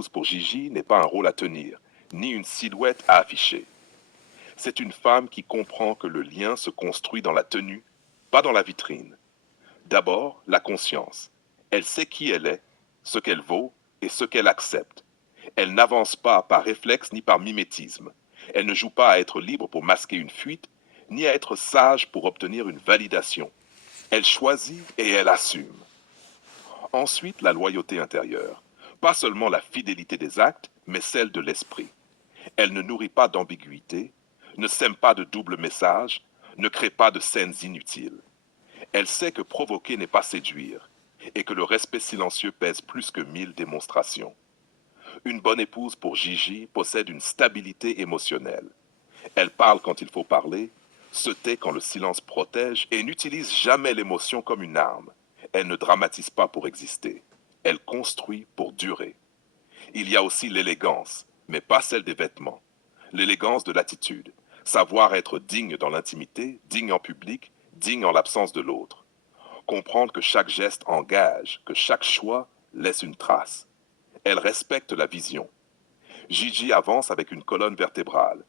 épouse pour Gigi n'est pas un rôle à tenir, ni une silhouette à afficher. C'est une femme qui comprend que le lien se construit dans la tenue, pas dans la vitrine. D'abord, la conscience. Elle sait qui elle est, ce qu'elle vaut et ce qu'elle accepte. Elle n'avance pas par réflexe ni par mimétisme. Elle ne joue pas à être libre pour masquer une fuite, ni à être sage pour obtenir une validation. Elle choisit et elle assume. Ensuite, la loyauté intérieure. Pas seulement la fidélité des actes, mais celle de l'esprit. Elle ne nourrit pas d'ambiguïté, ne sème pas de double message, ne crée pas de scènes inutiles. Elle sait que provoquer n'est pas séduire, et que le respect silencieux pèse plus que 1000 démonstrations. Une bonne épouse pour Gigi possède une stabilité émotionnelle. Elle parle quand il faut parler, se tait quand le silence protège et n'utilise jamais l'émotion comme une arme. Elle ne dramatise pas pour exister. Elle construit pour durer. Il y a aussi l'élégance, mais pas celle des vêtements. L'élégance de l'attitude. Savoir être digne dans l'intimité, digne en public, digne en l'absence de l'autre. Comprendre que chaque geste engage, que chaque choix laisse une trace. Elle respecte la vision. Gigi avance avec une colonne vertébrale.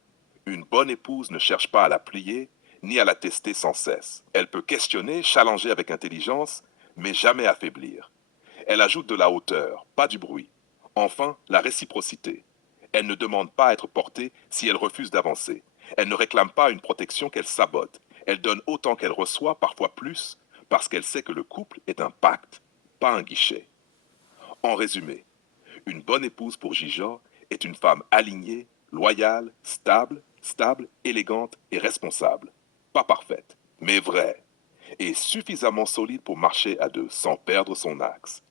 Une bonne épouse ne cherche pas à la plier, ni à la tester sans cesse. Elle peut questionner, challenger avec intelligence, mais jamais affaiblir. Elle ajoute de la hauteur, pas du bruit. Enfin, la réciprocité. Elle ne demande pas à être portée si elle refuse d'avancer. Elle ne réclame pas une protection qu'elle sabote. Elle donne autant qu'elle reçoit, parfois plus, parce qu'elle sait que le couple est un pacte, pas un guichet. En résumé, une bonne épouse pour Gija est une femme alignée, loyale, stable, élégante et responsable. Pas parfaite, mais vraie. Et suffisamment solide pour marcher à deux sans perdre son axe.